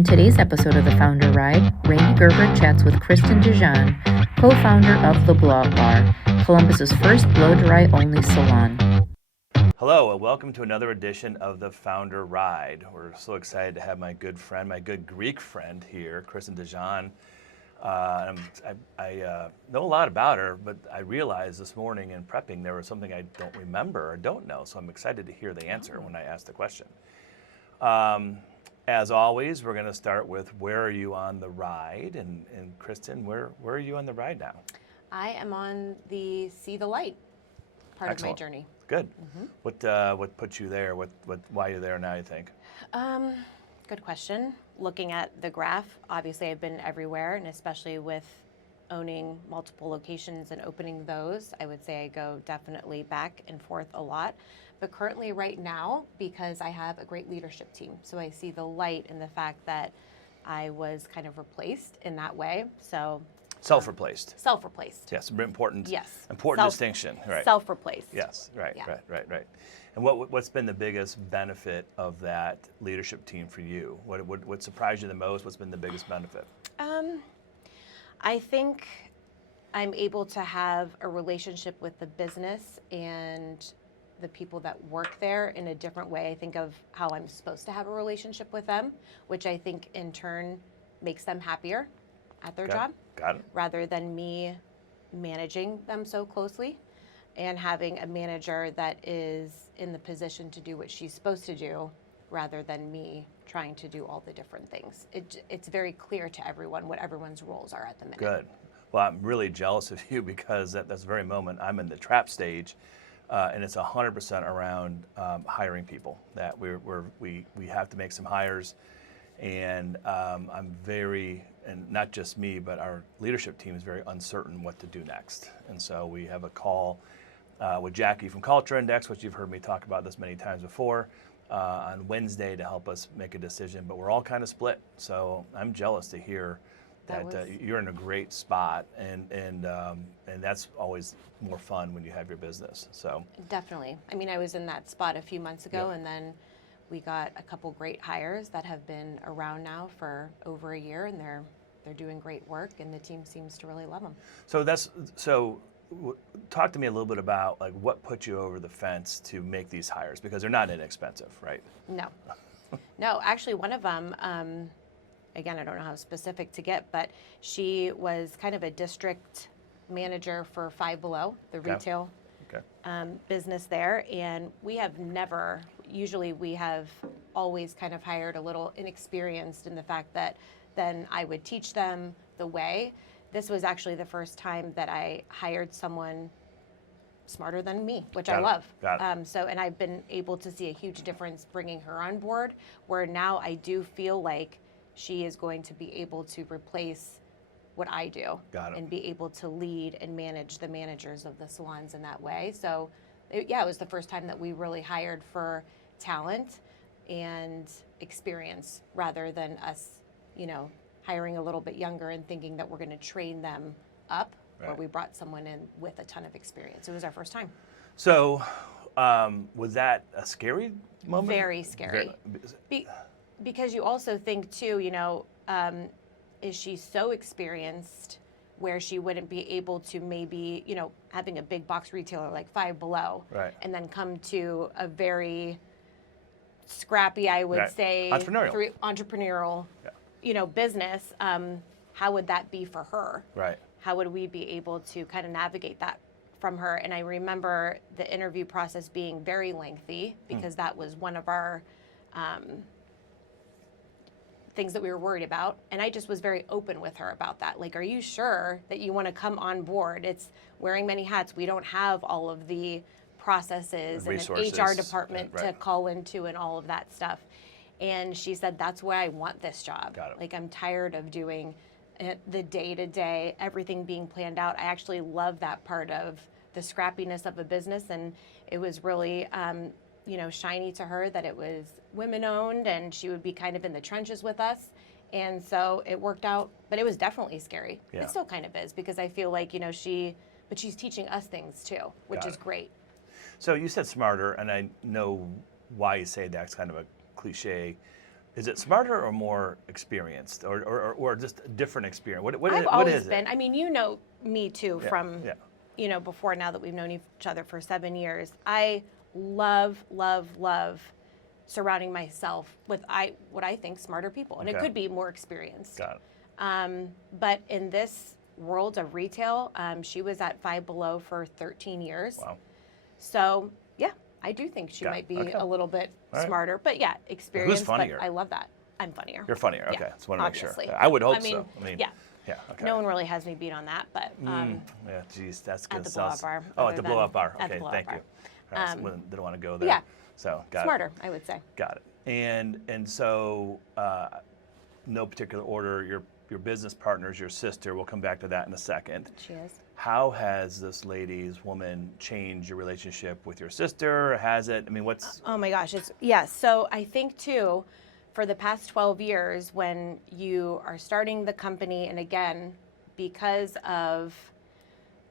In today's episode of the Founder Ride, Randy Gerber chats with Kristin DeJohn, co-founder of the Blowout Bar, Columbus's first blow-dry-only salon. Hello, and welcome to another edition of the Founder Ride. We're so excited to have my good friend, my good Greek friend here, Kristin DeJohn. I know a lot about her, but I realized this morning in prepping there was something I don't remember or don't know, so I'm excited to hear the answer when I ask the question. As always, we're going to start with where are you on the ride? And Kristin, where are you on the ride now? I am on the see the light part Excellent. of my journey. Good. What put you there? Why are you there now, you think? Good question. Looking at the graph, obviously I've been everywhere, and especially with owning multiple locations and opening those, I would say I go definitely back and forth a lot. But currently right now, because I have a great leadership team, so I see the light in the fact that I was kind of replaced in that way. So Self-replaced. Self-replaced. Yes, important. Yes. Important distinction. Right. Self-replaced. Yes. Right. Yeah. Right. And what's been the biggest benefit of that leadership team for you? What surprised you the most? What's been the biggest benefit? I think I'm able to have a relationship with the business and the people that work there in a different way. I think of how I'm supposed to have a relationship with them, which I think in turn makes them happier at their job. Got it. Rather than me managing them so closely and having a manager that is in the position to do what she's supposed to do rather than me trying to do all the different things. It's very clear to everyone what everyone's roles are at the minute. Good. Well, I'm really jealous of you because at this very moment I'm in the trap stage, and it's 100% around hiring people. That we have to make some hires, and I'm very, and not just me, but our leadership team is very uncertain what to do next. And so we have a call with Jackie from Culture Index, which you've heard me talk about this many times before, on Wednesday to help us make a decision. But we're all kind of split. So I'm jealous to hear that you're in a great spot, and that's always more fun when you have your business. So definitely. I mean, I was in that spot a few months ago, Yep. and then we got a couple great hires that have been around now for over a year, and they're doing great work, and the team seems to really love them. So talk to me a little bit about like what put you over the fence to make these hires, because they're not inexpensive, right? No, actually one of them, again, I don't know how specific to get, but she was kind of a district manager for Five Below, the retail business there. And we have usually we have always kind of hired a little inexperienced in the fact that then I would teach them the way. This was actually the first time that I hired someone smarter than me, which I love. And I've been able to see a huge difference bringing her on board, where now I do feel like she is going to be able to replace what I do and be able to lead and manage the managers of the salons in that way. So it was the first time that we really hired for talent and experience rather than us, hiring a little bit younger and thinking that we're going to train them up, where we brought someone in with a ton of experience. It was our first time. So was that a scary moment? Very scary. Because you also think too, is she so experienced where she wouldn't be able to maybe, having a big box retailer like Five Below, and then come to a very scrappy, I would say, entrepreneurial business. How would that be for her? Right. How would we be able to kind of navigate that from her? And I remember the interview process being very lengthy because that was one of our things that we were worried about. And I just was very open with her about that. Like, are you sure that you want to come on board? It's wearing many hats. We don't have all of the processes and an HR department to call into and all of that stuff. And she said, that's why I want this job. Like, I'm tired of doing the day-to-day, everything being planned out. I actually love that part of the scrappiness of a business. And it was really, shiny to her that it was women-owned and she would be kind of in the trenches with us. And so it worked out, but it was definitely scary. Yeah. It still kind of is, because I feel like, but she's teaching us things too, which is great. So you said smarter, and I know why you say that's kind of a cliche. Is it smarter or more experienced, or just a different experience? I've what always is been. it? I mean, you know me too from, Yeah. before now that we've known each other for 7 years. I love, love, love surrounding myself with what I think smarter people, and it Okay. could be more experienced. Got it. But in this world of retail, she was at Five Below for 13 years. Wow. So yeah, I do think she Got might it. be Okay. a little bit All right. smarter. But yeah, experienced. funnier? But I love that. I'm funnier. You're funnier. Yeah, Okay. Just want to make obviously. sure. I would hope I mean, so. I mean, yeah. Yeah. Okay. No one really has me beat on that, but Yeah. Geez, that's good. at the Blowout Bar. Oh, other at the than Blowout Bar. at the Okay. Blowout Thank Bar. you. All right, so didn't want to go there. Yeah. So got Smarter, it. I would say. Got it. And so no particular order. Your business partner's your sister. We'll come back to that in a second. She is. How has this woman changed your relationship with your sister? Has it? I mean, what's? Oh my gosh, yes. So I think too, for the past 12 years, when you are starting the company, and again, because of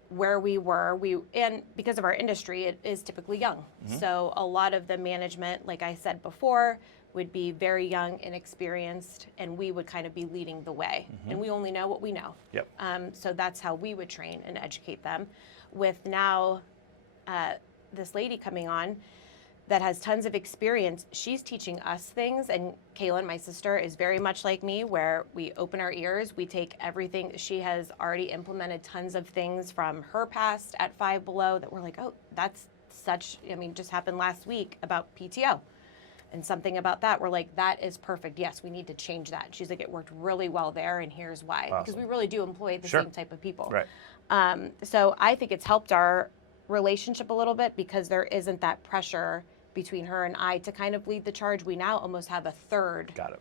where we were, and because of our industry, it is typically young. So a lot of the management, like I said before, would be very young, inexperienced, and we would kind of be leading the way. And we only know what we know. Yep. So that's how we would train and educate them. With now this lady coming on that has tons of experience, she's teaching us things. And Kaylin, my sister, is very much like me, where we open our ears, we take everything. She has already implemented tons of things from her past at Five Below that we're like, oh, that's just happened last week about PTO. And something about that, we're like, that is perfect. Yes, we need to change that. She's like, it worked really well there, and here's why. Awesome. Because we really do employ the Sure. same type of people. Right. So I think it's helped our relationship a little bit, because there isn't that pressure between her and I to kind of lead the charge. We now almost have a third Got it.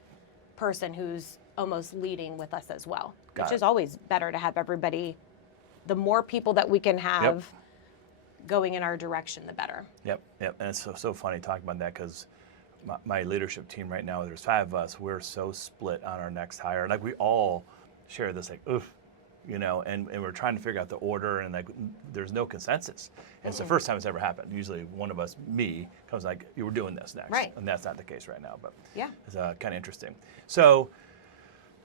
person who's almost leading with us as well, Got which it. is always better to have everybody. The more people that we can have going in our direction, the better. Yep. And it's so funny talking about that, because my leadership team right now, there's 5 of us. We're so split on our next hire. Like, we all share this, like, oof, and we're trying to figure out the order, and like, there's no consensus. And it's the first time it's ever happened. Usually one of us, me, comes like, you were doing this next. Right. And that's not the case right now, but Yeah. it's kind of interesting. So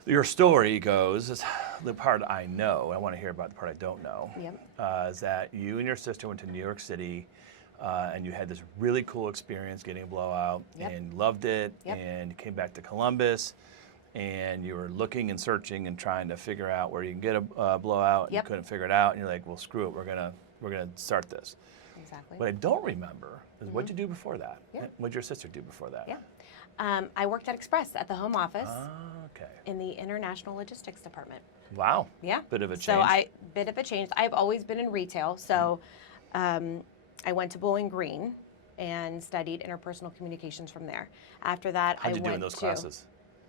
your story goes, is the part I know, I want to hear about the part I don't know, is that you and your sister went to New York City, and you had this really cool experience getting a blowout and loved it, and you came back to Columbus, and you were looking and searching and trying to figure out where you can get a blowout, and you couldn't figure it out, and you're like, well, screw it, we're gonna start this. Exactly. What I don't remember is what'd you do before that? Yeah. What'd your sister do before that? Yeah. I worked at Express at the home office Okay. in the international logistics department. Wow. Yeah. Bit of a change. So bit of a change. I've always been in retail. So I went to Bowling Green and studied interpersonal communications from there. After that, How'd I you went do in those to classes?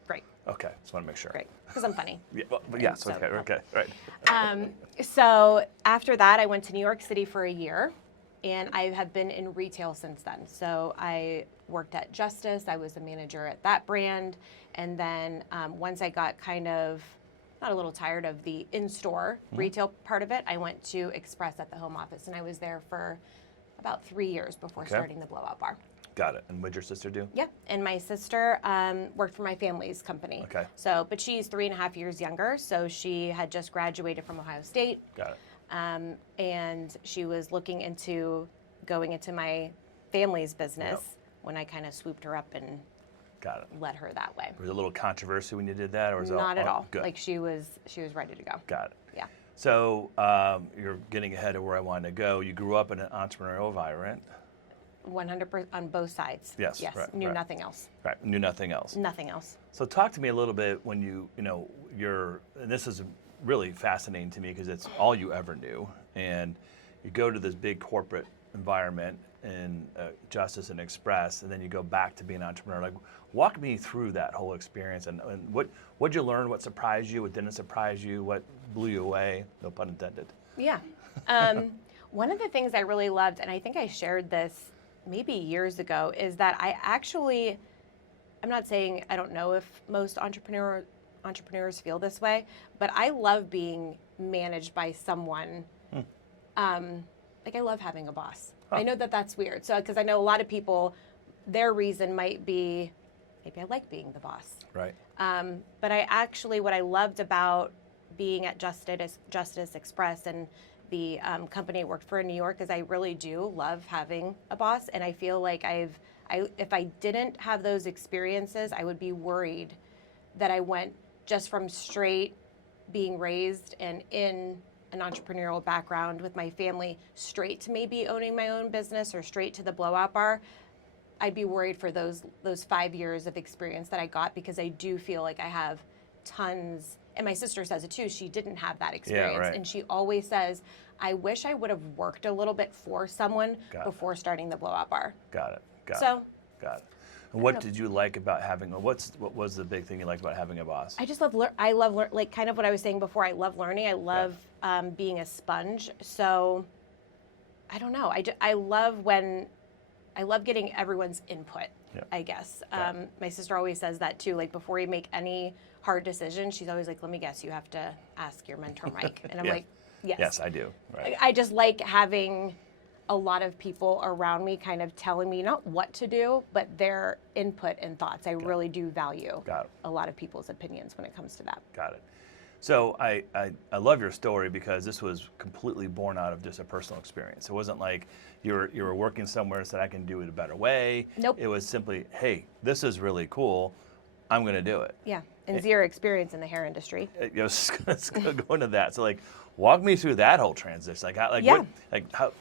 Great. Okay, just want to make sure. Great. Because I'm funny. Yeah, but yes, So- okay, right. So after that, I went to New York City for a year, and I have been in retail since then. So I worked at Justice. I was a manager at that brand. And then once I got kind of, not a little tired of the in-store retail part of it, I went to Express at the home office, and I was there for about 3 years before starting the Blowout Bar. Got it. And what'd your sister do? Yeah, and my sister worked for my family's company. Okay. So, but she's 3.5 years younger, so she had just graduated from Ohio State. Got it. And she was looking into going into my family's business when I kind of swooped her up and Got it. led her that way. Was there a little controversy when you did that, or was it Not at all. Good. Like she was ready to go. Got it. Yeah. So you're getting ahead of where I wanted to go. You grew up in an entrepreneurial environment. 100% on both sides. Yes, Yes. right, Knew right. nothing else. Right. Knew nothing else. Nothing else. So talk to me a little bit when you're, and this is really fascinating to me because it's all you ever knew, and you go to this big corporate environment in Justice and Express, and then you go back to being an entrepreneur. Like, walk me through that whole experience, and what'd you learn? What surprised you? What didn't surprise you? What blew you away? No pun intended. Yeah. One of the things I really loved, and I think I shared this maybe years ago, is that I'm not saying I don't know if most entrepreneurs feel this way, but I love being managed by someone. Like, I love having a boss. I know that that's weird. So, because I know a lot of people, their reason might be, maybe I like being the boss. Right. But what I loved about being at Justice Express and the company I worked for in New York is I really do love having a boss, and I feel like if I didn't have those experiences, I would be worried that I went just from straight being raised and in an entrepreneurial background with my family straight to maybe owning my own business or straight to the Blowout Bar. I'd be worried for those 5 years of experience that I got, because I do feel like I have tons, and my sister says it too, she didn't have that experience. right. And she always says, I wish I would have worked a little bit for someone before starting the Blowout Bar. Got it. So, Got it. And what did you like about having, what was the big thing you liked about having a boss? I just love, like kind of what I was saying before, I love learning. I love being a sponge. So, I don't know. I love getting everyone's input, I guess. My sister always says that too. Like before you make any hard decision, she's always like, let me guess, you have to ask your mentor, Mike. And I'm like, yes. Yes, I do. Right. I just like having a lot of people around me kind of telling me not what to do, but their input and thoughts. I really do value a lot of people's opinions when it comes to that. Got it. So I love your story, because this was completely born out of just a personal experience. It wasn't like you were working somewhere and said, I can do it a better way. Nope. It was simply, hey, this is really cool, I'm going to do it. Yeah, and zero experience in the hair industry. Let's go into that. So like, walk me through that whole transition. How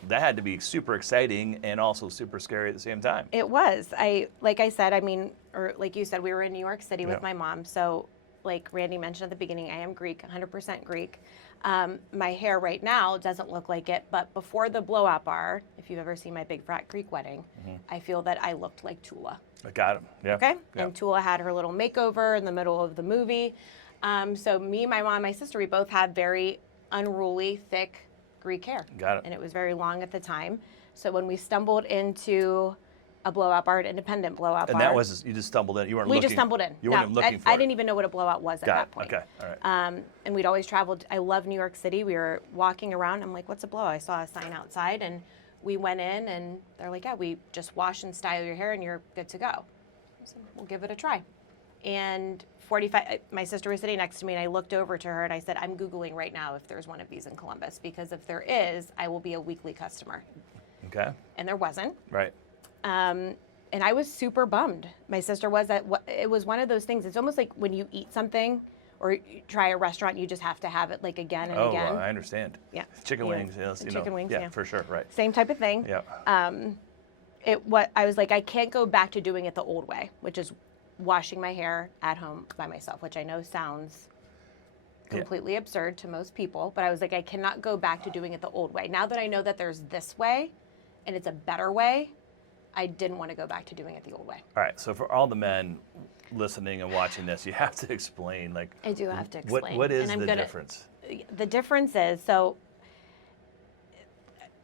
that had to be super exciting and also super scary at the same time. It was. Like you said, we were in New York City with my mom. So like Randy mentioned at the beginning, I am Greek, 100% Greek. My hair right now doesn't look like it, but before the Blowout Bar, if you've ever seen my big frat Greek wedding, I feel that I looked like Tula. I got it. Yeah. Okay. Yeah. And Tula had her little makeover in the middle of the movie. So me, my mom, my sister, we both had very unruly, thick Greek hair. Got it. And it was very long at the time. So when we stumbled into a Blowout Bar, an independent Blowout Bar. And that was, you just stumbled in. You weren't looking. We just stumbled in. You weren't even looking for it. I didn't even know what a blowout was at that point. Okay. All right. And we'd always traveled. I love New York City. We were walking around. I'm like, what's a blowout? I saw a sign outside, and we went in, and they're like, yeah, we just wash and style your hair, and you're good to go. I said, we'll give it a try. And my sister was sitting next to me, and I looked over to her, and I said, I'm Googling right now if there's one of these in Columbus, because if there is, I will be a weekly customer. Okay. And there wasn't. Right. And I was super bummed. My sister was. It was one of those things. It's almost like when you eat something or you try a restaurant, you just have to have it like again and again. Oh, I understand. Yeah. Chicken wings. Yes, Chicken wings. Yeah, for sure. Right. Same type of thing. Yeah. I was like, I can't go back to doing it the old way, which is washing my hair at home by myself, which I know sounds completely absurd to most people, but I was like, I cannot go back to doing it the old way. Now that I know that there's this way, and it's a better way, I didn't want to go back to doing it the old way. All right. So for all the men listening and watching this, you have to explain, like. I do have to explain. What is the difference? The difference is, so,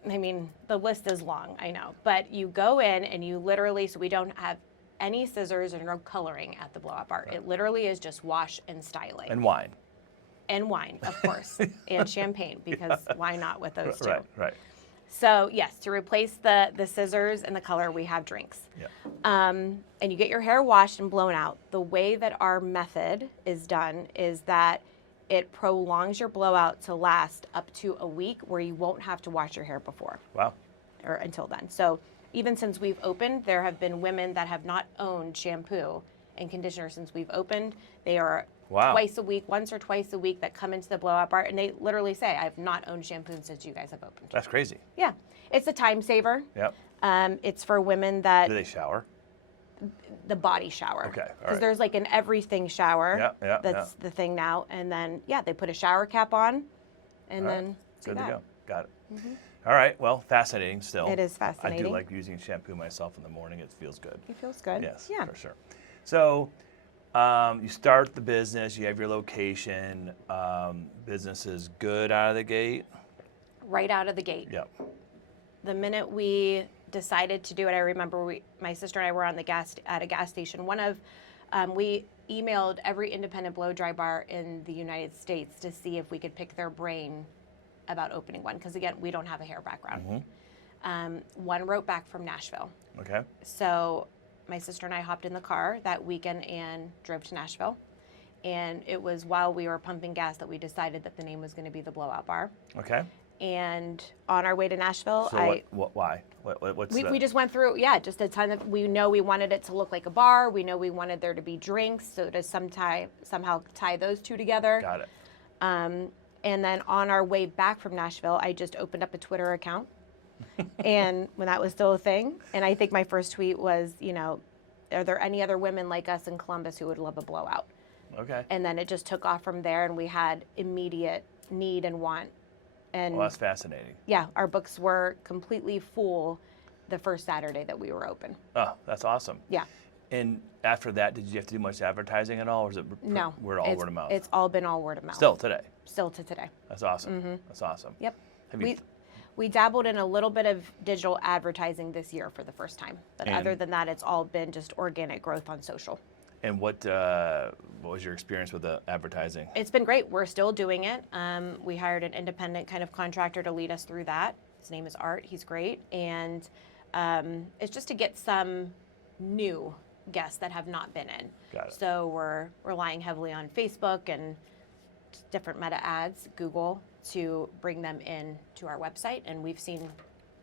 I mean, the list is long, I know, but you go in and you literally, so we don't have any scissors or no coloring at the Blowout Bar. Right. It literally is just wash and styling. And wine. And wine, of course, and champagne, because why not with those two? Right. So yes, to replace the scissors and the color, we have drinks. Yeah. And you get your hair washed and blown out. The way that our method is done is that it prolongs your blowout to last up to a week, where you won't have to wash your hair before. Wow. Or until then. So even since we've opened, there have been women that have not owned shampoo and conditioner since we've opened. They are twice a week, once or twice a week, that come into the Blowout Bar, and they literally say, I've not owned shampoo since you guys have opened. That's crazy. Yeah. It's a time saver. Yep. It's for women that... Do they shower? The body shower. Okay, all right. Because there's like an everything shower. That's the thing now. And then, they put a shower cap on, and then good to go. Got it. Mm-hmm. All right. Well, fascinating still. It is fascinating. I do like using shampoo myself in the morning. It feels good. It feels good. Yes, yeah. For sure. So you start the business. You have your location. Business is good out of the gate? Right out of the gate. Yep. The minute we decided to do it, I remember my sister and I were at a gas station. We emailed every independent blow dry bar in the United States to see if we could pick their brain about opening one, because again, we don't have a hair background. Mm-hmm. One wrote back from Nashville. Okay. So my sister and I hopped in the car that weekend and drove to Nashville. And it was while we were pumping gas that we decided that the name was going to be the Blowout Bar. Okay. And on our way to Nashville, So why? What's we just went through, just a ton of, we know we wanted it to look like a bar. We know we wanted there to be drinks, so to somehow tie those two together. Got it. And then on our way back from Nashville, I just opened up a Twitter account. And when that was still a thing, and I think my first tweet was, are there any other women like us in Columbus who would love a blowout? Okay. And then it just took off from there, and we had immediate need and want. And Well, that's fascinating. yeah, our books were completely full the first Saturday that we were open. Oh, that's awesome. Yeah. And after that, did you have to do much advertising at all, or is it No. word of mouth? It's all been all word of mouth. Still today. Still to today. That's awesome. That's awesome. Yep. Have you, We dabbled in a little bit of digital advertising this year for the first time. But other than that, it's all been just organic growth on social. and what was your experience with the advertising? It's been great. We're still doing it. We hired an independent kind of contractor to lead us through that. His name is Art. He's great. And it's just to get some new guests that have not been in. Got it. So we're relying heavily on Facebook and different meta ads, Google, to bring them in to our website. And we've seen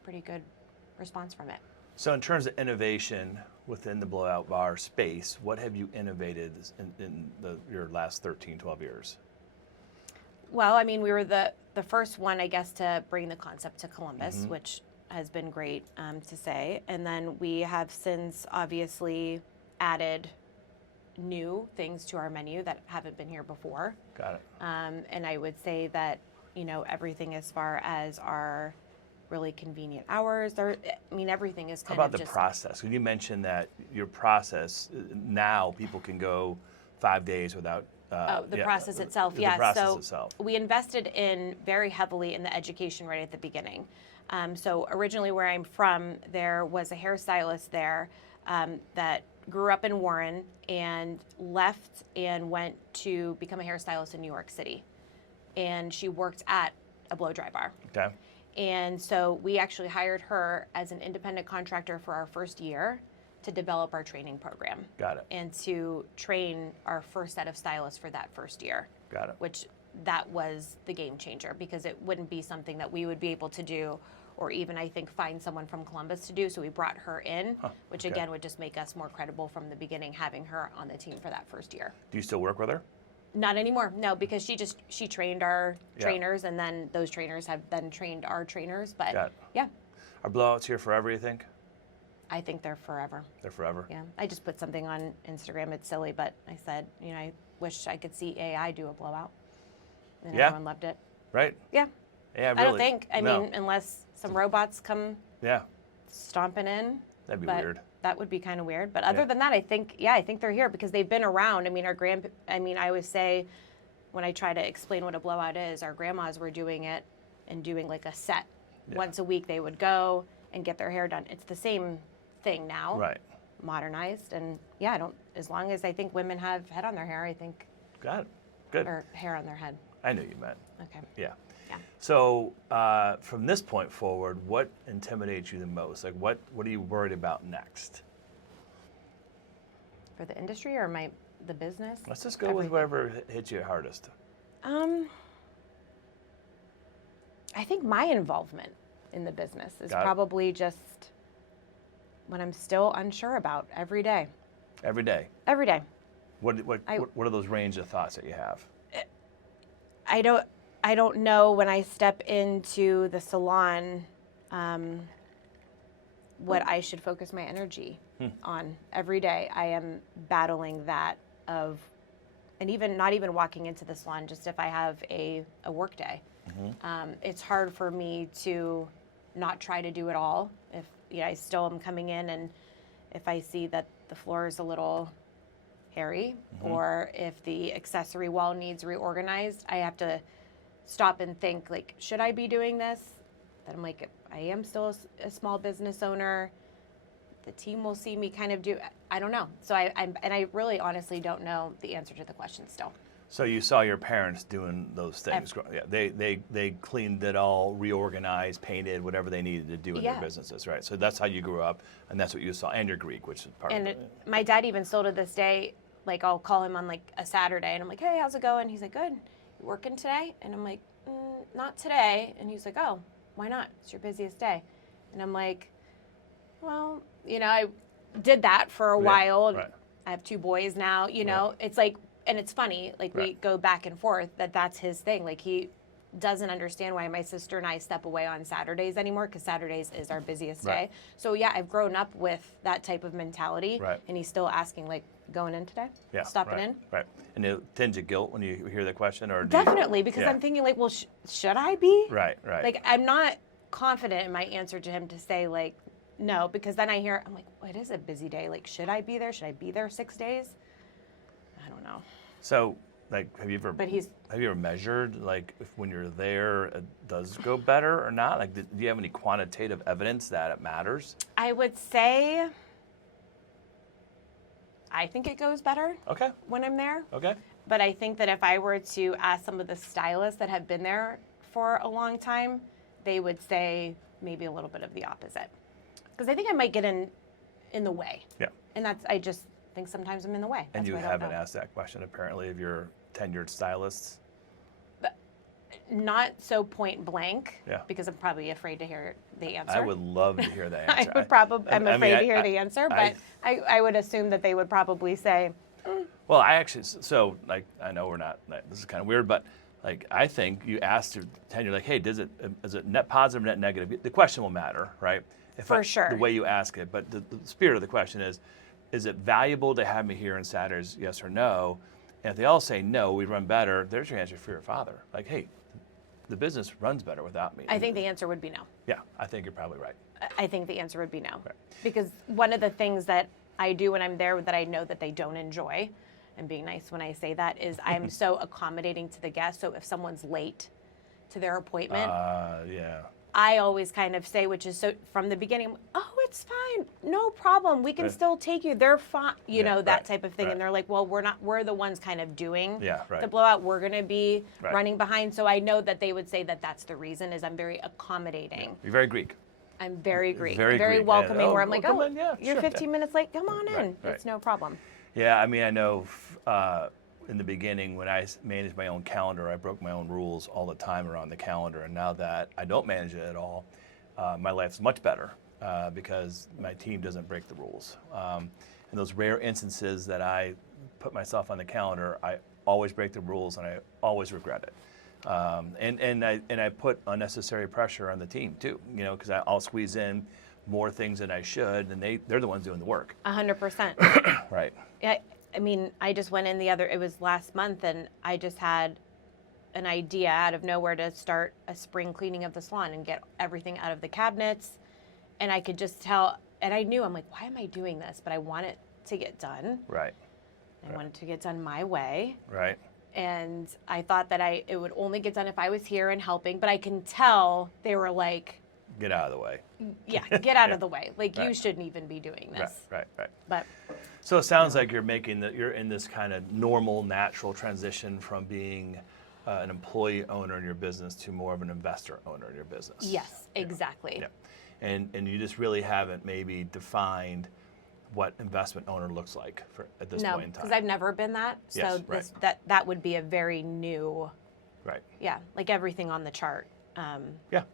pretty good response from it. So in terms of innovation within the Blowout Bar space, what have you innovated in your last 13, 12 years? Well, I mean, we were the first one, I guess, to bring the concept to Columbus, which has been great to say. And then we have since obviously added new things to our menu that haven't been here before. Got it. And I would say that, everything as far as our really convenient hours, everything is How kind about of the just... process? When you mentioned that your process, now people can go 5 days without... the process itself, the yeah. process So itself. we invested in very heavily in the education right at the beginning. So originally where I'm from, there was a hairstylist there that grew up in Warren and left and went to become a hairstylist in New York City. And she worked at a blow-dry bar. Okay. And so we actually hired her as an independent contractor for our first year to develop our training program. Got it. And to train our first set of stylists for that first year. Got it. Which that was the game changer, because it wouldn't be something that we would be able to do, or even I think find someone from Columbus to do. So we brought her in, which okay. again would just make us more credible from the beginning, having her on the team for that first year. Do you still work with her? Not anymore, no, because she trained our Yeah. trainers, and then those trainers have then trained our trainers. But Got it. yeah, Are blowouts here forever, you think? I think they're forever. They're forever? Yeah, I just put something on Instagram. It's silly, but I said, I wish I could see AI do a blowout, and Yeah. everyone loved it. Right? Yeah, Yeah, really. I don't think. I No. mean, unless some robots come Yeah, stomping in. that'd be but weird. That would be kind of weird. But other Yeah. than that, I think they're here because they've been around. I mean, I always say, when I try to explain what a blowout is, our grandmas were doing it and doing like a set. Yeah. Once a week they would go and get their hair done. It's the same thing now. Right. Modernized. And yeah, as long as I think women have head on their hair, I think, Got it. Good. or hair on their head. I knew you meant. Okay. Yeah. Yeah. So from this point forward, what intimidates you the most? Like what are you worried about next? For the industry or the business? Let's just go with whatever hits you hardest. I think my involvement in the business is Got it. probably just what I'm still unsure about every day. Every day. Every day. What are those range of thoughts that you have? I don't know when I step into the salon what I should focus my energy on. Every day I am battling that and even not even walking into the salon, just if I have a work day. It's hard for me to not try to do it all. If I still am coming in, and if I see that the floor is a little hairy, or if the accessory wall needs reorganized, I have to stop and think, like, should I be doing this? Then I'm like, I am still a small business owner. The team will see me kind of do, I don't know. So I really honestly don't know the answer to the question still. So you saw your parents doing those things. Yeah, they cleaned it all, reorganized, painted, whatever they needed to do in their businesses, right? So that's how you grew up, and that's what you saw, and you're Greek, which is part of it. And my dad even still to this day, like I'll call him on like a Saturday, and I'm like, hey, how's it going? He's like, good. You working today? And I'm like, not today. And he's like, oh, why not? It's your busiest day. And I'm like, well, you know, I did that for a while. Right. I have 2 boys now, you know, it's like, and it's funny, like we go back and forth that's his thing. Like he doesn't understand why my sister and I step away on Saturdays anymore, because Saturdays is our busiest day. So yeah, I've grown up with that type of mentality, and he's still asking, like, going in today? Yeah, stopping in? Right. And it tinge of guilt when you hear that question, or definitely, because I'm thinking like, well, should I be? Right. Like I'm not confident in my answer to him to say like no, because then I'm like, well, it is a busy day. Like, should I be there? Should I be there 6 days? I don't know. So, like, have you ever measured, like, if when you're there, it does go better or not? Like, do you have any quantitative evidence that it matters? I would say I think it goes better when I'm there. Okay. But I think that if I were to ask some of the stylists that have been there for a long time, they would say maybe a little bit of the opposite. Because I think I might get in the way. Yeah. And I just think sometimes I'm in the way. And you haven't asked that question, apparently, of your tenured stylists? But not so point blank, Yeah. because I'm probably afraid to hear the answer. I would love to hear the answer. I'm afraid to hear the answer, but I would assume that they would probably say, Well, I actually, so, like, I know we're not, this is kind of weird, but, like, I think you asked your tenure, like, hey, is it net positive or net negative? The question will matter, right? For sure. The way you ask it, but the spirit of the question is it valuable to have me here on Saturdays, yes or no? And if they all say no, we run better, there's your answer for your father. Like, hey, the business runs better without me. I think the answer would be no. Yeah, I think you're probably right. I think the answer would be no. Right. Because one of the things that I do when I'm there that I know that they don't enjoy, and being nice when I say that, is I'm so accommodating to the guests. So if someone's late to their appointment, I always kind of say, which is so from the beginning, oh, it's fine, no problem, we can still take you, they're fine, you know, that type of thing. And they're like, well, we're the ones kind of doing the blowout, we're gonna be running behind. So I know that they would say that that's the reason, is I'm very accommodating. You're very Greek. I'm very Greek, very very Greek. welcoming, where I'm like, come on, you're 15 minutes late, come on in, it's no problem. Yeah, I mean, I know in the beginning when I managed my own calendar, I broke my own rules all the time around the calendar. And now that I don't manage it at all, my life's much better because my team doesn't break the rules. In those rare instances that I put myself on the calendar, I always break the rules and I always regret it. And I put unnecessary pressure on the team too, you know, because I'll squeeze in more things than I should, and they're the ones doing the work. 100%. Right. Yeah, I mean, I just went in it was last month, and I just had an idea out of nowhere to start a spring cleaning of the salon and get everything out of the cabinets. And I could just tell, and I knew, I'm like, why am I doing this? But I want it to get done. Right. I want it to get done my way. Right. And I thought that it would only get done if I was here and helping, but I can tell they were like, get out of the way. Yeah, get out of the way. Like, you shouldn't even be doing this. Right. But so it sounds like you're in this kind of normal, natural transition from being an employee owner in your business to more of an investor owner in your business. Yes, exactly. Yeah. And you just really haven't maybe defined what investment owner looks like at this point in time. No, because I've never been that. So that would be a very new. Right. Yeah, like everything on the chart.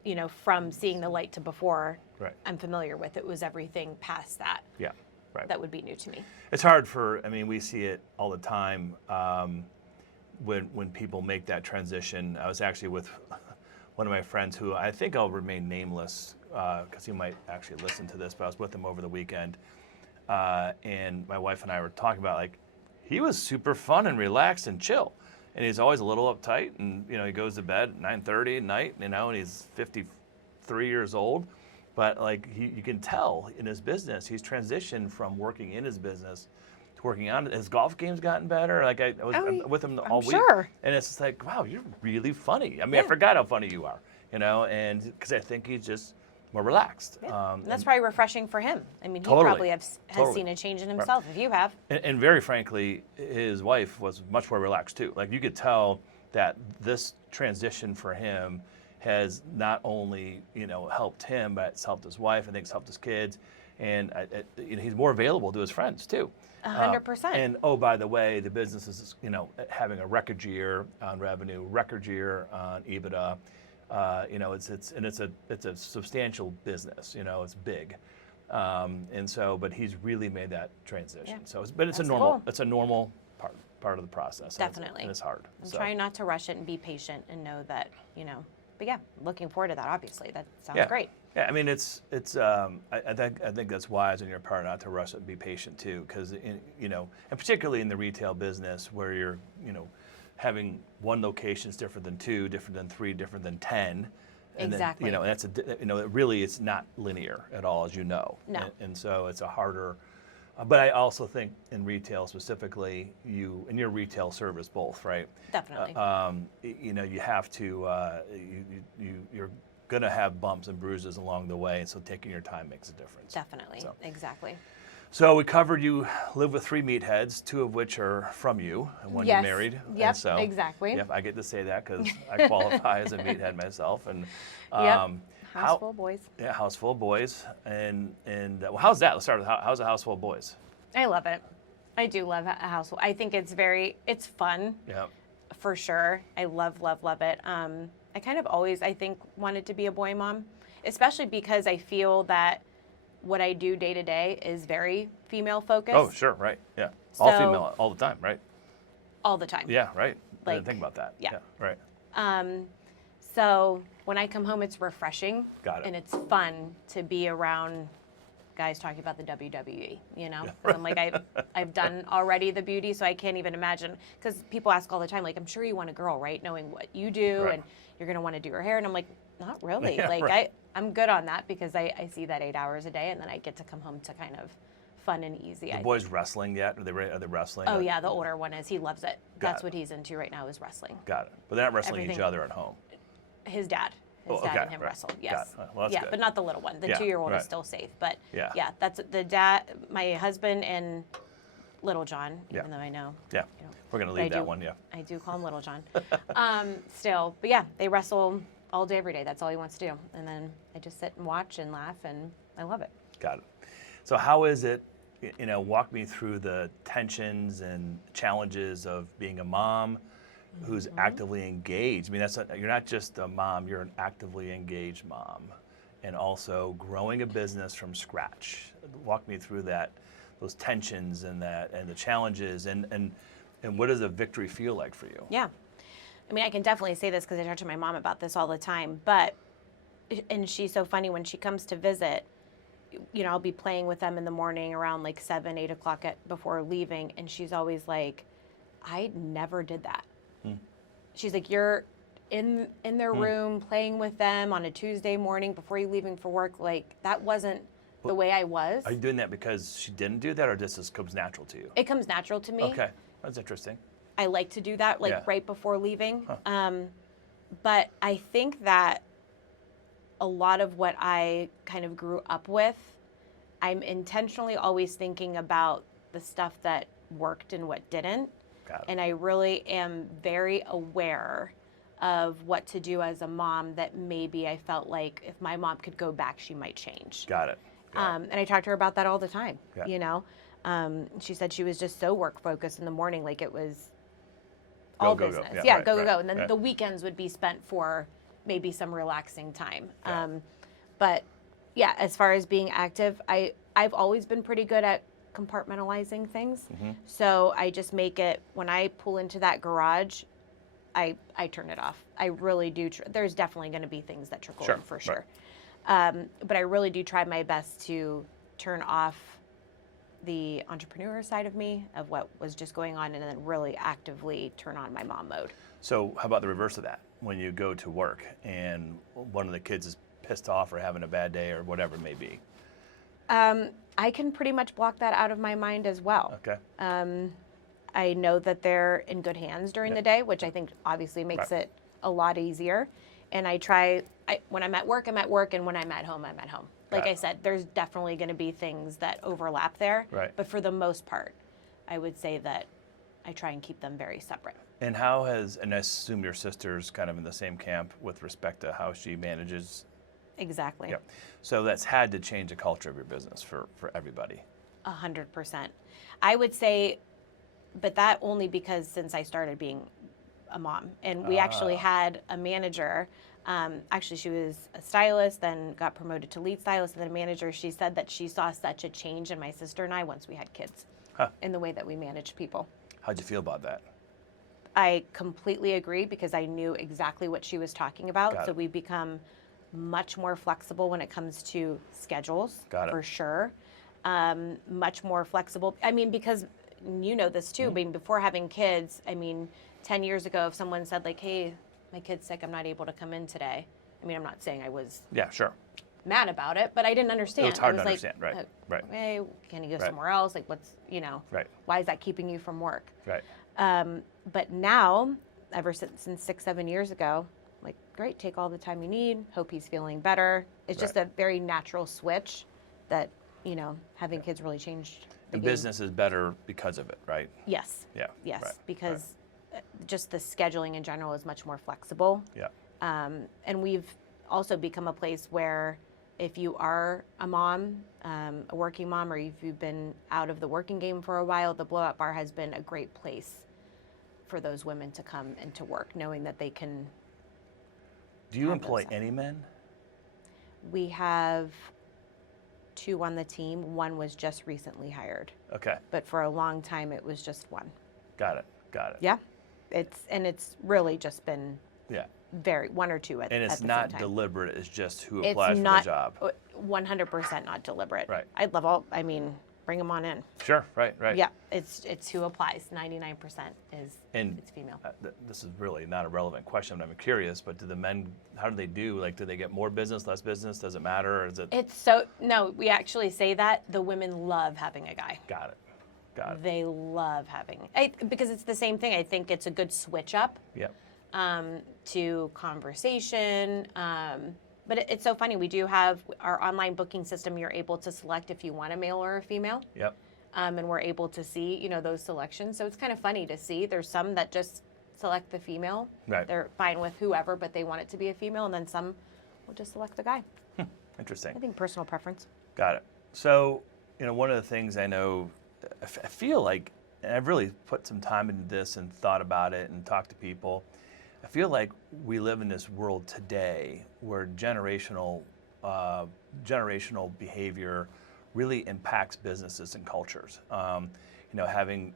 You know, from seeing the light to before, I'm familiar with. It was everything past that. Yeah, right. That would be new to me. It's hard we see it all the time when people make that transition. I was actually with one of my friends who I think I'll remain nameless because he might actually listen to this, but I was with him over the weekend. And my wife and I were talking about, like, he was super fun and relaxed and chill. And he's always a little uptight, and you know, he goes to bed at 9:30 at night, you know, and he's 53 years old. But like, you can tell in his business, he's transitioned from working in his business to working on it. His golf game's gotten better. Like, I was with him all week, and it's just like, wow, you're really funny. I mean, I forgot how funny you are, you know, and because I think he's just more relaxed. Yeah. And that's probably refreshing for him. I mean, he Totally. probably has seen a change in himself, if you have. And very frankly, his wife was much more relaxed too. Like you could tell that this transition for him has not only, helped him, but it's helped his wife. I think it's helped his kids. And he's more available to his friends too. 100%. And oh, by the way, the business is, having a record year on revenue, record year on EBITDA. It's a substantial business. It's big, but he's really made that transition. Yeah. So, it's That's a normal cool. it's a normal part of the process. Definitely. And it's hard. I'm trying not to rush it and be patient and know that, But yeah, looking forward to that. Obviously, that sounds great. Yeah, I mean, I think that's wise on your part not to rush it and be patient too, because and particularly in the retail business where you're having one location is different than 2, different than 3, different than 10. And exactly. Then, that's really it's not linear at all, as you know. No. And so it's a harder. But I also think in retail specifically, and your retail service both, right? Definitely. You have to, you're going to have bumps and bruises along the way, and so taking your time makes a difference. Definitely, So. Exactly. So we covered you live with 3 meatheads, 2 of which are from you, and 1 Yes. you married. Yep, And so, exactly. Yep, I get to say that because I qualify as a meathead myself. And House full of boys. Yeah, house full of boys. And well, how's that? Let's start with how's a house full of boys? I love it. I do love a household. I think it's fun. Yeah. For sure. I love it. I kind of always, I think, wanted to be a boy mom, especially because I feel that what I do day to day is very female focused. Oh, sure, right. Yeah. All So- female all the time, right? All the time. Yeah, right. I Like, didn't think about that. yeah. Right. So when I come home, it's refreshing. Got it. And it's fun to be around guys talking about the WWE, 'Cause I'm like, I've done already the beauty, so I can't even imagine. Because people ask all the time, like, I'm sure you want a girl, right? Knowing what you do, Right. and you're going to want to do her hair. And I'm like, not really. Yeah, like, right. I'm good on that because I see that 8 hours a day, and then I get to come home to kind of fun and easy. The boys wrestling yet? Are they wrestling? Oh, yeah, the older one is. He loves it. Got That's it. what he's into right now is wrestling. Got it. But they're not wrestling each Everything. other at home. His dad. Oh, His dad okay, and him right. wrestle. Got Yes. it. Well, that's yeah, good. but not the little one. The Yeah, 2-year-old right. is still safe. But Yeah. yeah, that's the dad, my husband, and Little John. Yeah. Even though I know. Yeah. We're going to But I leave that do- one, yeah. I do call him Little John. Still, but yeah, they wrestle all day, every day. That's all he wants to do. And then I just sit and watch and laugh, and I love it. Got it. So how is it, walk me through the tensions and challenges of being a mom who's actively engaged. I mean, you're not just a mom, you're an actively engaged mom. And also growing a business from scratch. Walk me through those tensions and the challenges and what does a victory feel like for you? Yeah. I mean, I can definitely say this because I talk to my mom about this all the time, and she's so funny when she comes to visit, I'll be playing with them in the morning around like 7, 8 o'clock before leaving. And she's always like, I never did that. She's like, you're in their room playing with them on a Tuesday morning before you leaving for work. Like, that wasn't the way I was. Are you doing that because she didn't do that or just comes natural to you? It comes natural to me. Okay, that's interesting. I like to do that, Yeah. right before leaving. But I think that a lot of what I kind of grew up with, I'm intentionally always thinking about the stuff that worked and what didn't. Got it. And I really am very aware of what to do as a mom that maybe I felt like if my mom could go back, she might change. Got it. And I talk to her about that all the time, Yeah. She said she was just so work focused in the morning, like it was Go, all go, go. business. Yeah, Yeah, right, go, right, go, go. And then right. the weekends would be spent for maybe some relaxing time. Yeah. But yeah, as far as being active, I've always been pretty good at compartmentalizing things. So I just make it, when I pull into that garage, I turn it off. I really do. There's definitely going to be things that trickle Sure, in for right. sure. But I really do try my best to turn off the entrepreneur side of me, of what was just going on, and then really actively turn on my mom mode. So how about the reverse of that? When you go to work and one of the kids is pissed off or having a bad day or whatever it may be. I can pretty much block that out of my mind as well. Okay. I know that they're in good hands during the day, which I think obviously makes Right. it a lot easier. And when I'm at work, I'm at work, and when I'm at home, I'm at home. Like I said, there's definitely going to be things that overlap there. Right. But for the most part, I would say that I try and keep them very separate. And and I assume your sister's kind of in the same camp with respect to how she manages. Exactly. Yep. So that's had to change the culture of your business for everybody. 100%. I would say, but that only because since I started being a mom. And we actually had a manager. Actually, she was a stylist, then got promoted to lead stylist, and then a manager. She said that she saw such a change in my sister and I once we had kids in the way that we managed people. How'd you feel about that? I completely agree because I knew exactly what she was talking about. Got So it. we become much more flexible when it comes to schedules, Got it. for sure. Much more flexible. I mean, because you know this too. I mean, before having kids, 10 years ago, if someone said like, hey, my kid's sick, I'm not able to come in today. I mean, I'm not saying I was Yeah, sure. mad about it, but I didn't understand. It was hard I to was understand, right, right. Hey, can you go Right. somewhere else? Like, what's, Right. why is that keeping you from work? Right. But now, ever since 6-7 years ago, like, great, take all the time you need. Hope he's feeling better. It's just a very natural switch that, having kids really changed the And game. business is better because of it, right? Yes. Yeah. Yes, right, because just the scheduling in general is much more flexible. Yeah. And we've also become a place where if you are a mom, a working mom, or if you've been out of the working game for a while, the Blowout Bar has been a great place for those women to come and to work, knowing that they can. Do you have employ those any men? We have 2 on the team. One was just recently hired, Okay. but for a long time it was just one. Got it. Got it. Yeah, it's really just been Yeah. very 1 or 2 at And it's at the not same time. deliberate. It's just who It's applies for the not job. 100% not deliberate. Right. I'd love bring them on in. Sure. Right. Right. Yeah, it's who applies. 99% is And it's female. This is really not a relevant question, but I'm curious. But do the men? How do they do? Like, do they get more business, less business? Does it matter? Or is it? No, we actually say that the women love having a guy. Got it. Got it. They love having because it's the same thing. I think it's a good switch up Yep. to conversation. But it's so funny. We do have our online booking system. You're able to select if you want a male or a female. Yep. And we're able to see, those selections. So it's kind of funny to see. There's some that just select the female. Right. They're fine with whoever, but they want it to be a female. And then some will just select the guy. Interesting. I think personal preference. Got it. So, one of the things I know, I feel like, and I've really put some time into this and thought about it and talked to people. I feel like we live in this world today where generational behavior really impacts businesses and cultures. Having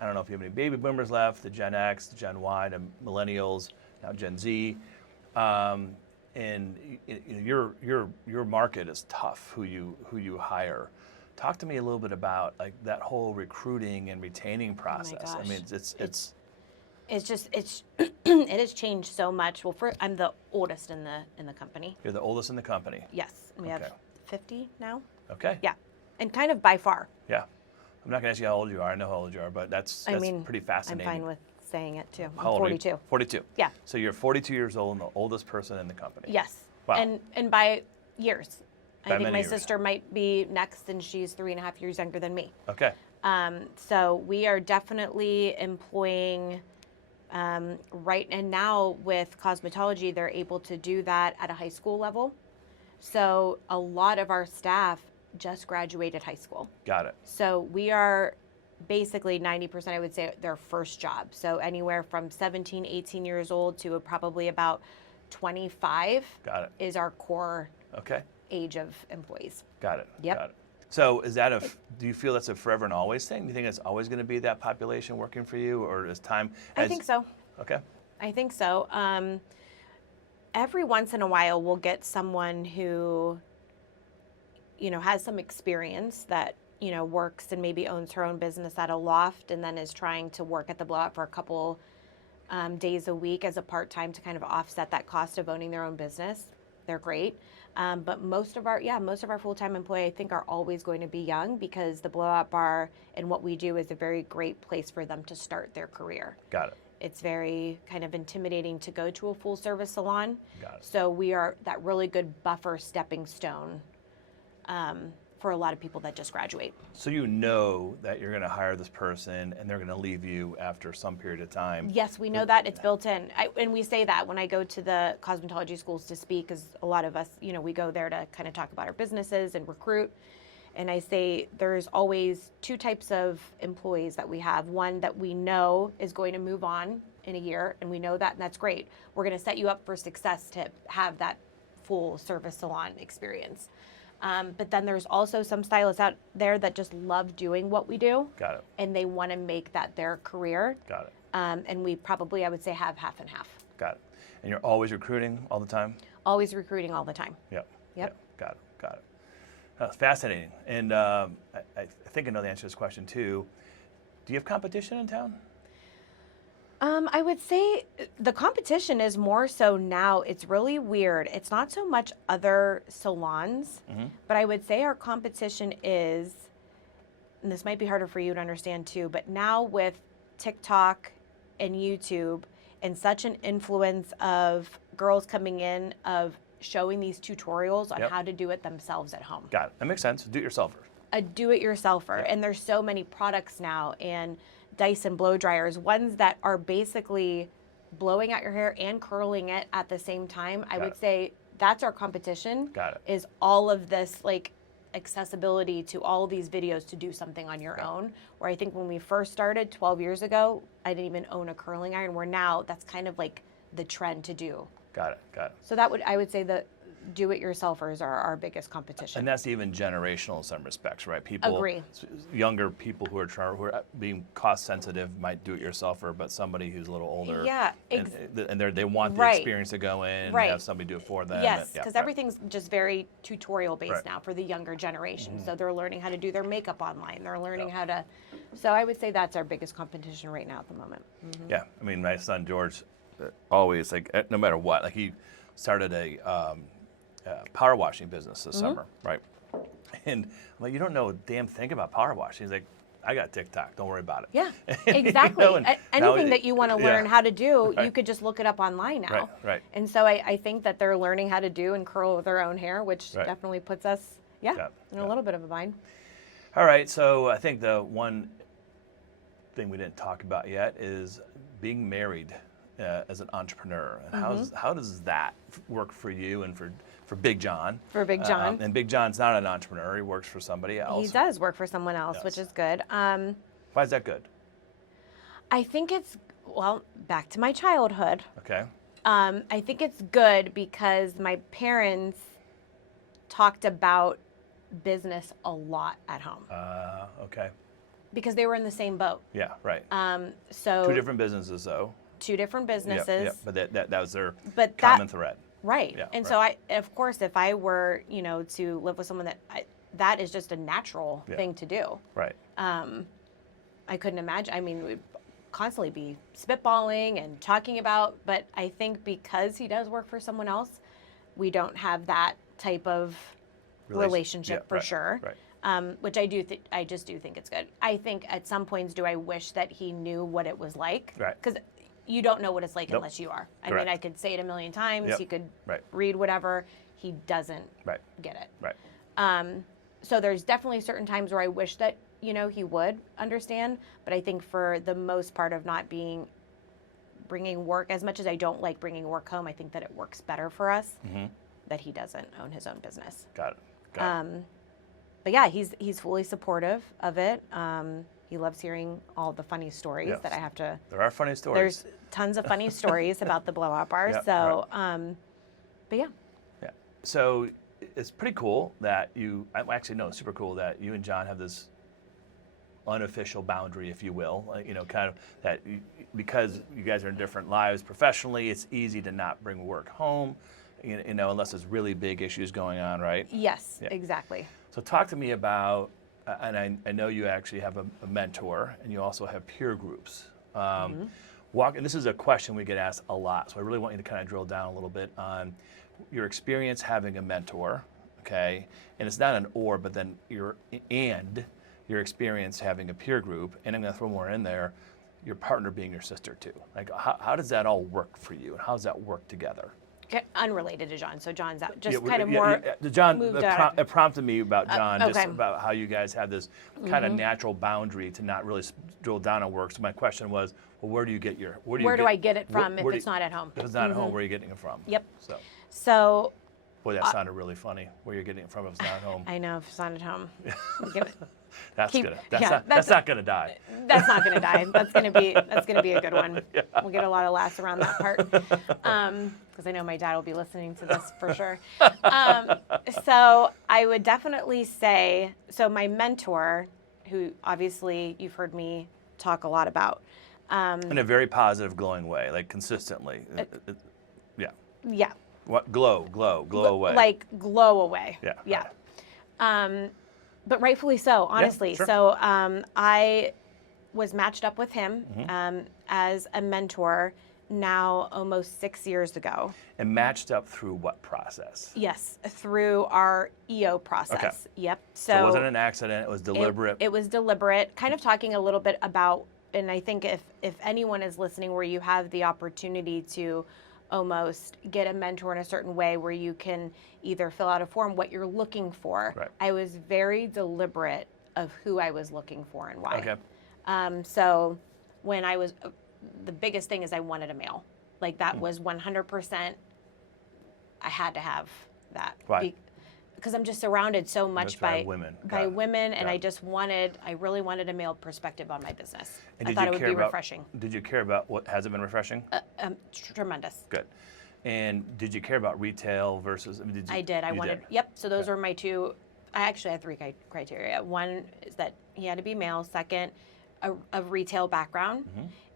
I don't know if you have any baby boomers left, the Gen X, the Gen Y, the millennials, now Gen Z, and your market is tough. Who you hire. Talk to me a little bit about like that whole recruiting and retaining process. gosh. I mean, it's it has changed so much. Well, I'm the oldest in the company. You're the oldest in the company. Yes, we have 50 now. Okay. Yeah, and kind of by far. Yeah. I'm not going to ask you how old you are. I know how old you are, but that's pretty fascinating. I'm fine with saying it too. How I'm old are you? 42. 42. Yeah. So you're 42 years old and the oldest person in the company. Yes. Wow. And by years. By I think many my years. sister might be next, and she's 3.5 years younger than me. Okay. So we are definitely employing, right, and now with cosmetology, they're able to do that at a high school level. So a lot of our staff just graduated high school. Got it. So we are basically 90%, I would say, their first job. So anywhere from 17, 18 years old to probably about 25 Got it. is our core Okay. age of employees. Got it. Yep. Got it. So is that do you feel that's a forever and always thing? Do you think it's always going to be that population working for you, or is time? I think so. Okay. I think so. Every once in a while, we'll get someone who, has some experience that, works and maybe owns her own business at a loft and then is trying to work at the Blowout for a couple days a week as a part-time to kind of offset that cost of owning their own business. They're great. But most of our full-time employees, I think, are always going to be young because the Blowout Bar and what we do is a very great place for them to start their career. Got it. It's very kind of intimidating to go to a full service salon. Got it. So we are that really good buffer stepping stone for a lot of people that just graduate. So you know that you're going to hire this person and they're going to leave you after some period of time. Yes, we know that. It's built in. And we say that when I go to the cosmetology schools to speak, because a lot of us, we go there to kind of talk about our businesses and recruit. And I say there's always two types of employees that we have. One that we know is going to move on in a year, and we know that, and that's great. We're going to set you up for success to have that full service salon experience. But then there's also some stylists out there that just love doing what we do. Got it. And they want to make that their career. Got it. And we probably, I would say, have half and half. Got it. And you're always recruiting all the time? Always recruiting all the time. Yep. Yep. Got it. Got it. That's fascinating. And I think I know the answer to this question too. Do you have competition in town? I would say the competition is more so now. It's really weird. It's not so much other salons, but I would say our competition is, and this might be harder for you to understand too, but now with TikTok and YouTube and such an influence of girls coming in of showing these tutorials on how to do it themselves at home. Got it. That makes sense. Do-it-yourselfer. A do-it-yourselfer. And there's so many products now, and Dyson blow dryers, ones that are basically blowing out your hair and curling it at the same time. I would say that's our competition. Got it. Is all of this like accessibility to all these videos to do something on your own. Where I think when we first started 12 years ago, I didn't even own a curling iron, where now that's kind of like the trend to do. Got it. Got it. So I would say the do-it-yourselfers are our biggest competition. And that's even generational in some respects, right? People, Agree. Younger people who are being cost sensitive might do it yourselfer, but somebody who's a little older, and they want the experience to go in and have somebody do it for them. Yes, because everything's just very tutorial based now for the younger generation. So they're learning how to do their makeup online. They're learning how to. So I would say that's our biggest competition right now at the moment. Yeah, I mean, my son George, always like no matter what, like he started a power washing business this summer, right? And I'm like, you don't know a damn thing about power washing. He's like, I got TikTok, don't worry about it. Yeah, exactly. Anything that you want to learn how to do, Right. you could just look it up online now. Right. And so I think that they're learning how to do and curl their own hair, which definitely puts us, in a little bit of a bind. All right, so I think the one thing we didn't talk about yet is being married as an entrepreneur. And how does that work for you and for Big John? For Big John. And Big John's not an entrepreneur. He works for somebody else. He does work for someone else, which is good. Why is that good? I think it's, well, back to my childhood. Okay. I think it's good because my parents talked about business a lot at home. Okay. Because they were in the same boat. Yeah, right. So two different businesses, though. Two different businesses. Yeah, but that was their common thread. Right. Yeah, and so of course, if I were, to live with someone that is just a natural thing to do. Right. I couldn't imagine. I mean, we'd constantly be spitballing and talking about, but I think because he does work for someone else, we don't have that type of relationship for sure. Right. Which I just do think it's good. I think at some points, do I wish that he knew what it was like? Right. Because you don't know what it's like unless you are. I mean, I could say it a million times. He could read whatever. He doesn't get it. Right. So there's definitely certain times where I wish that, he would understand. But I think for the most part of not bringing work, as much as I don't like bringing work home, I think that it works better for us that he doesn't own his own business. Got it. But yeah, he's fully supportive of it. He loves hearing all the funny stories that I have to. There are funny stories. There's tons of funny stories about the Blowout Bar. But yeah. Yeah. So it's pretty cool that it's super cool that you and John have this unofficial boundary, if you will, kind of that because you guys are in different lives professionally, it's easy to not bring work home, unless there's really big issues going on, right? Yes, exactly. So talk to me about, and I know you actually have a mentor, and you also have peer groups. And this is a question we get asked a lot, so I really want you to kind of drill down a little bit on your experience having a mentor, okay? And it's not an or, but then your experience having a peer group, and I'm going to throw more in there, your partner being your sister too. Like, how does that all work for you, and how does that work together? Unrelated to John, so John's out, just Yeah, kind of more John, moved out. it prompted me about John, just okay. about how you guys have this kind of natural boundary to not really drill down on work. So my question was, well, where do you get your, where do I get it from if it's not at home? If it's not at home, where are you getting it from? Yep. So boy, that sounded really funny. Where you're getting it from if it's not at home. I know, if it's not at home. That's not gonna die. That's not gonna die. That's gonna be a good one. Yeah. We'll get a lot of laughs around that part, because I know my dad will be listening to this for sure. So I would definitely say, so my mentor, who obviously you've heard me talk a lot about, in a very positive, glowing way, like consistently. Yeah. Yeah. What glow away? Like glow away. Yeah. Yeah. But rightfully so, honestly. Yeah, sure. So I was matched up with him as a mentor now almost 6 years ago. And matched up through what process? Yes, through our EO process. Okay. Yep. So it wasn't an accident, it was deliberate. It was deliberate, kind of talking a little bit about, and I think if anyone is listening where you have the opportunity to almost get a mentor in a certain way where you can either fill out a form, what you're looking for. Right. I was very deliberate of who I was looking for and why. Okay. So when I was, the biggest thing is I wanted a male. Like that was 100%, I had to have that. Why? Because I'm just surrounded so much by women. And I really wanted a male perspective on my business. And I thought it would be refreshing. Did you care about what, has it been refreshing? Tremendous. Good. And did you care about retail versus, I did. I wanted, yep. So those were my two, I actually had three criteria. One is that he had to be male. Second, a retail background.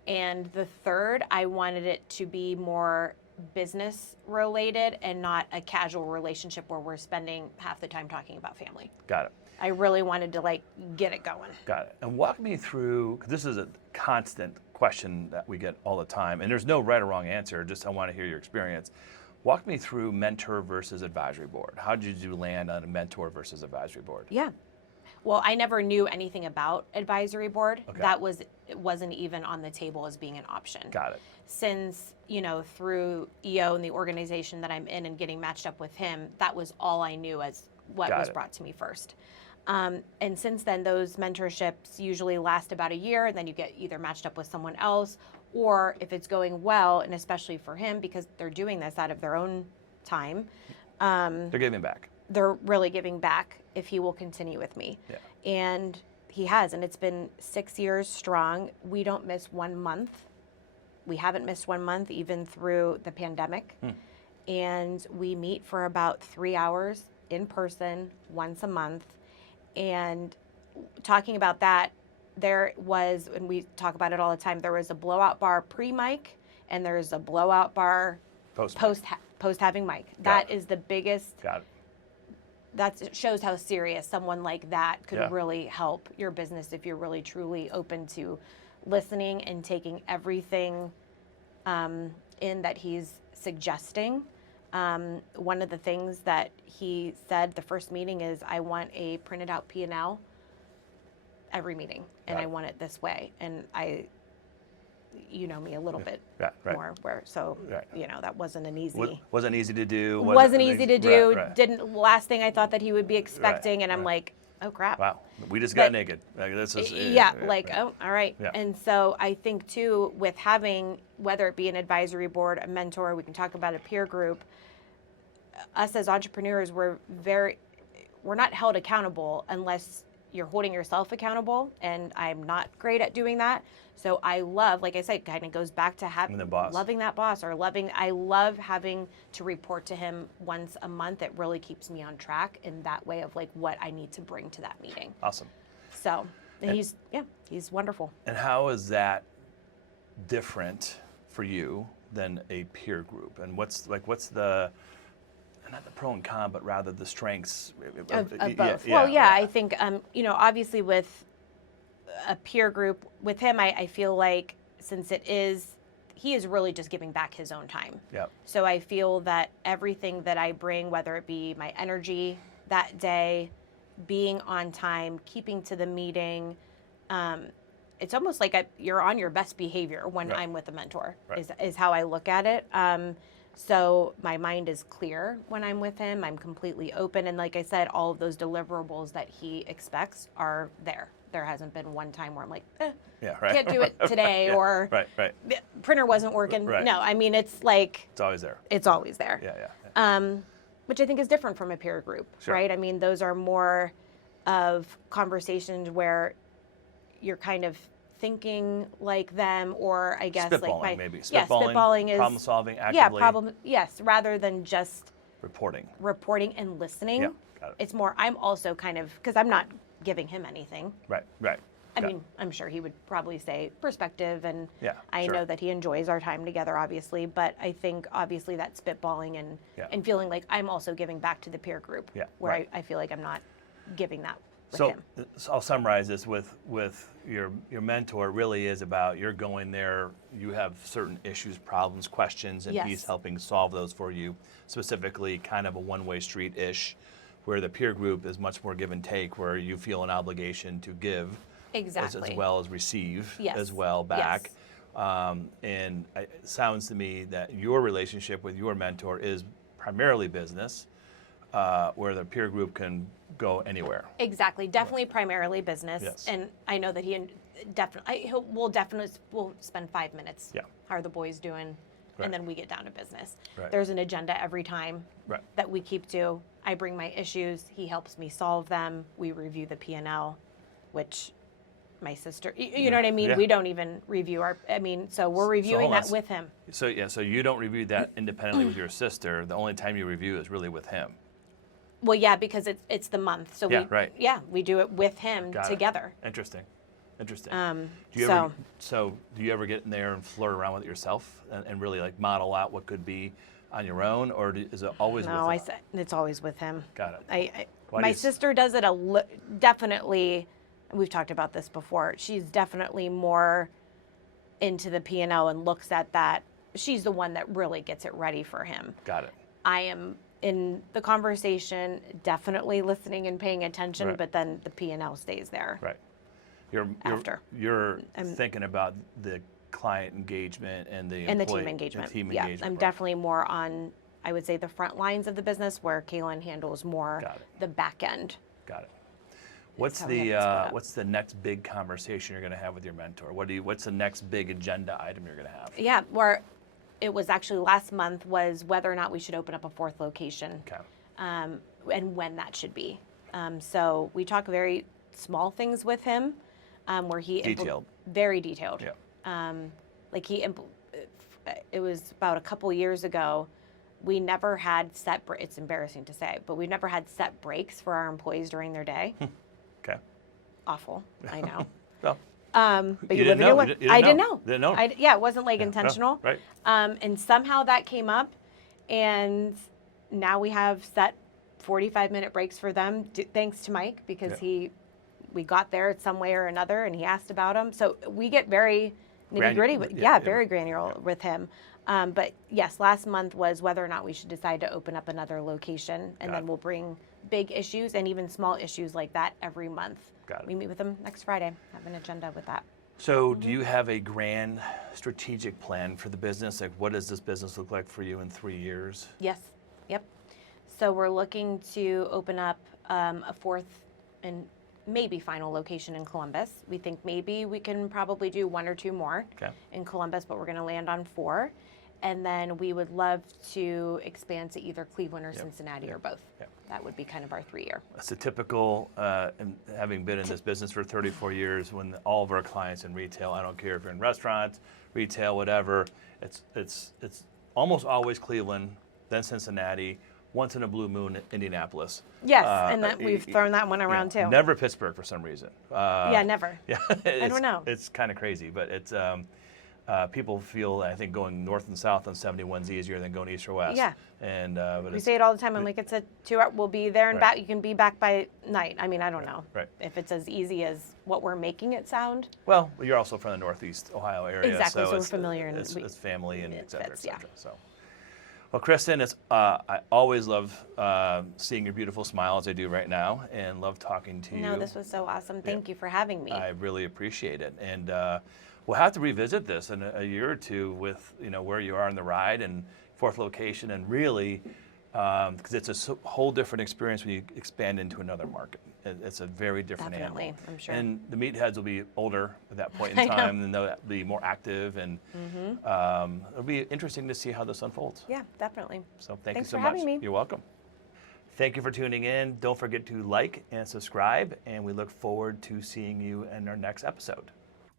And the third, I wanted it to be more business related and not a casual relationship where we're spending half the time talking about family. Got it. I really wanted to get it going. Got it. And walk me through, because this is a constant question that we get all the time, and there's no right or wrong answer, just I want to hear your experience. Walk me through mentor versus advisory board. How did you land on a mentor versus advisory board? Yeah. Well, I never knew anything about advisory board. Okay. It wasn't even on the table as being an option. Got it. Since, through EO and the organization that I'm in and getting matched up with him, that was all I knew as what was brought to me first. And since then, those mentorships usually last about a year, and then you get either matched up with someone else, or if it's going well, and especially for him, because they're doing this out of their own time. They're giving back. They're really giving back if he will continue with me. Yeah. And he has, and it's been 6 years strong. We don't miss 1 month. We haven't missed 1 month even through the pandemic. And we meet for about 3 hours in person once a month. And talking about that, there was, and we talk about it all the time, there was a blowout bar pre-mic and there's a blowout bar post having mic. That is the biggest. Got it. That shows how serious someone like that could really help your business if you're really truly open to listening and taking everything in that he's suggesting. One of the things that he said the first meeting is, I want a printed out P&L every meeting, and I want it this way. And you know me a little bit more, that wasn't an easy. Wasn't easy to do. Wasn't easy to do. Didn't. Last thing I thought that he would be expecting, and I'm like, oh crap. Wow, we just got naked. Like, this is. Oh, all right. Yeah. And so I think too, with having, whether it be an advisory board, a mentor, we can talk about a peer group. Us as entrepreneurs, we're not held accountable unless you're holding yourself accountable, and I'm not great at doing that. So I love, like I said, kind of goes back to loving that boss, or I love having to report to him once a month. It really keeps me on track in that way of what I need to bring to that meeting. Awesome. So he's wonderful. And how is that different for you than a peer group? And what's the, not the pro and con, but rather the strengths of both. I think, obviously with a peer group, with him, I feel like since he is really just giving back his own time. Yeah. So I feel that everything that I bring, whether it be my energy that day, being on time, keeping to the meeting, it's almost like you're on your best behavior when Right. I'm with a mentor, Right. is how I look at it. So my mind is clear when I'm with him. I'm completely open. And like I said, all of those deliverables that he expects are there. There hasn't been one time where I'm like, Yeah, right. can't do it today, Yeah, or right. the printer wasn't working. Right. No, I mean, it's like, It's always there. it's always there. Yeah. Which I think is different from a peer group, Sure. right? I mean, those are more of conversations where you're kind of thinking like them, or I guess Spitballing, like maybe. yeah, Spitballing, spitballing is problem solving actively. yes, rather than just Reporting. and listening. Yeah, got it. It's more, I'm also kind of, because I'm not giving him anything. Right. I mean, I'm sure he would probably say perspective, and Yeah, I sure. know that he enjoys our time together, obviously, but I think obviously that spitballing and feeling like I'm also giving back to the peer group, Yeah, where right. I feel like I'm not giving that with So him. I'll summarize this with your mentor really is about, you're going there, you have certain issues, problems, questions, and he's Yes. helping solve those for you, specifically kind of a one-way street-ish, where the peer group is much more give and take, where you feel an obligation to give Exactly. as well as receive Yes. as well back. Yes. And it sounds to me that your relationship with your mentor is primarily business, where the peer group can go anywhere. Exactly. Definitely primarily business. Yes. And I know that we'll spend 5 minutes. Yeah. How are the boys doing? Right. And then we get down to business. Right. There's an agenda every time Right. that we keep to. I bring my issues. He helps me solve them. We review the P&L, which my sister, you know what I mean? Yeah. We don't even review so we're reviewing hold on. that with him. So you don't review that independently with your sister. The only time you review is really with him. Well, yeah, because it's the month. So Yeah, right. we do it with him Got it. together. Interesting. So Do you ever get in there and flirt around with it yourself and really like model out what could be on your own, or is it always no, with him? it's always with him. Got it. Why do My you sister does it definitely. We've talked about this before. She's definitely more into the P&L and looks at that. She's the one that really gets it ready for him. Got it. I am in the conversation, definitely listening and paying attention, Right. but then the P&L stays there. Right. After. You're thinking about the client engagement and the And the employee- team engagement. team Yeah, engagement I'm part. definitely more on, I would say, the front lines of the business, where Kaylin handles more Got it. the back end. Got it. What's how we have to split up. what's the next big conversation you're going to have with your mentor? What's the next big agenda item you're going to have? Yeah, where it was actually last month was whether or not we should open up a 4th location. Okay. And when that should be. So we talk very small things with him, where he Detailed. very detailed. Yeah. It was about a couple years ago. We never had it's embarrassing to say, but we've never had set breaks for our employees during their day. Okay. Awful, I know. Well, But You you live didn't in your know. life. You didn't I didn't know. know. Didn't know. Yeah, it wasn't like no, intentional. right. And somehow that came up, and now we have set 45-minute breaks for them, thanks to Mike, because Yeah. we got there some way or another, and he asked about them. So we get very nitty-gritty. Very granular with him. But yes, last month was whether or not we should decide to open up another location, and Got then it. we'll bring big issues and even small issues like that every month. Got it. We meet with them next Friday, have an agenda with that. So do you have a grand strategic plan for the business? Like, what does this business look like for you in 3 years? Yes. Yep. So we're looking to open up a 4th and maybe final location in Columbus. We think maybe we can probably do 1 or 2 more Okay. in Columbus, but we're going to land on 4. And then we would love to expand to either Cleveland or Cincinnati or both. Yep. That would be kind of our 3-year. It's a typical, and having been in this business for 34 years, when all of our clients in retail, I don't care if you're in restaurants, retail, whatever, it's almost always Cleveland, then Cincinnati, once in a blue moon, Indianapolis. Yes, and that we've thrown that one around too. Never Pittsburgh for some reason. Yeah, never. Yeah, I don't know. It's kind of crazy, but it's people feel, I think, going north and south on 71 is easier than going east or west. Yeah. And but We it's, say it all the time. I'm like, it's a 2-hour. We'll be there and Right. back. You can be back by night. I mean, I don't know right. if it's as easy as what we're making it sound. well, you're also from the Northeast Ohio area, Exactly, so we're it's, familiar and it's family and it et cetera, et fits, yeah. cetera. So, Well, Kristin, I always love seeing your beautiful smile as I do right now, and love talking to you. No, this was so awesome. Thank you for having me. I really appreciate it, and we'll have to revisit this in a year or two with where you are in the ride and fourth location, and really because it's a whole different experience when you expand into another market. It's a very different Definitely, animal. I'm sure. And the meatheads will be older at that point in time, and they'll be more active, and it'll be interesting to see how this unfolds. Yeah, definitely. So thank Thanks you so for much. having me. You're welcome. Thank you for tuning in. Don't forget to like and subscribe, and we look forward to seeing you in our next episode.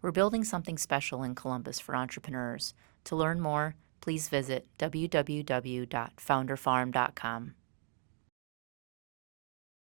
We're building something special in Columbus for entrepreneurs. To learn more, please visit www.founderfarm.com.